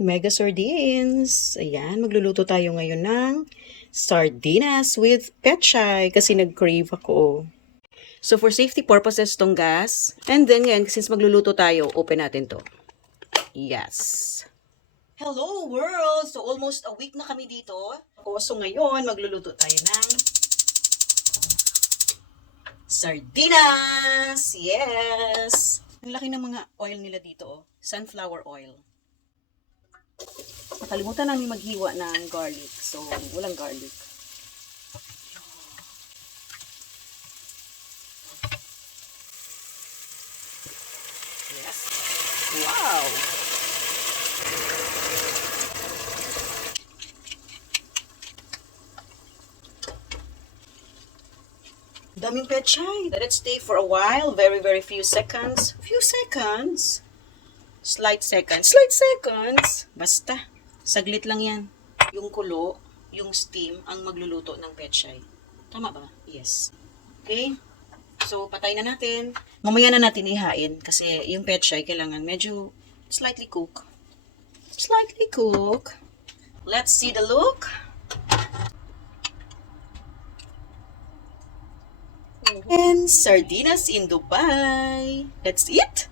Mega sardines. Ayan, magluluto tayo ngayon ng sardinas with pechay kasi nag-crave ako. So for safety purposes tong gas. And then ngayon, since magluluto tayo, open natin to. Yes. Hello world! So almost a week na kami dito. So ngayon, magluluto tayo ng sardinas! Yes! Ang laki ng mga oil nila dito, oh. Sunflower oil. Nakalimutan namin maghiwa ng garlic. So, walang garlic. Yes. Wow! Daming pechay. Let it stay for a while. Very, very few seconds. Few seconds. Slight seconds. Slight seconds. Basta. Saglit lang yan. Yung kulo, yung steam, ang magluluto ng pechay. Tama ba? Yes. Okay? So, patay na natin. Mamaya na natin ihain kasi yung pechay kailangan medyo slightly cook. Slightly cook. Let's see the look. And sardinas in Dubai. Let's eat.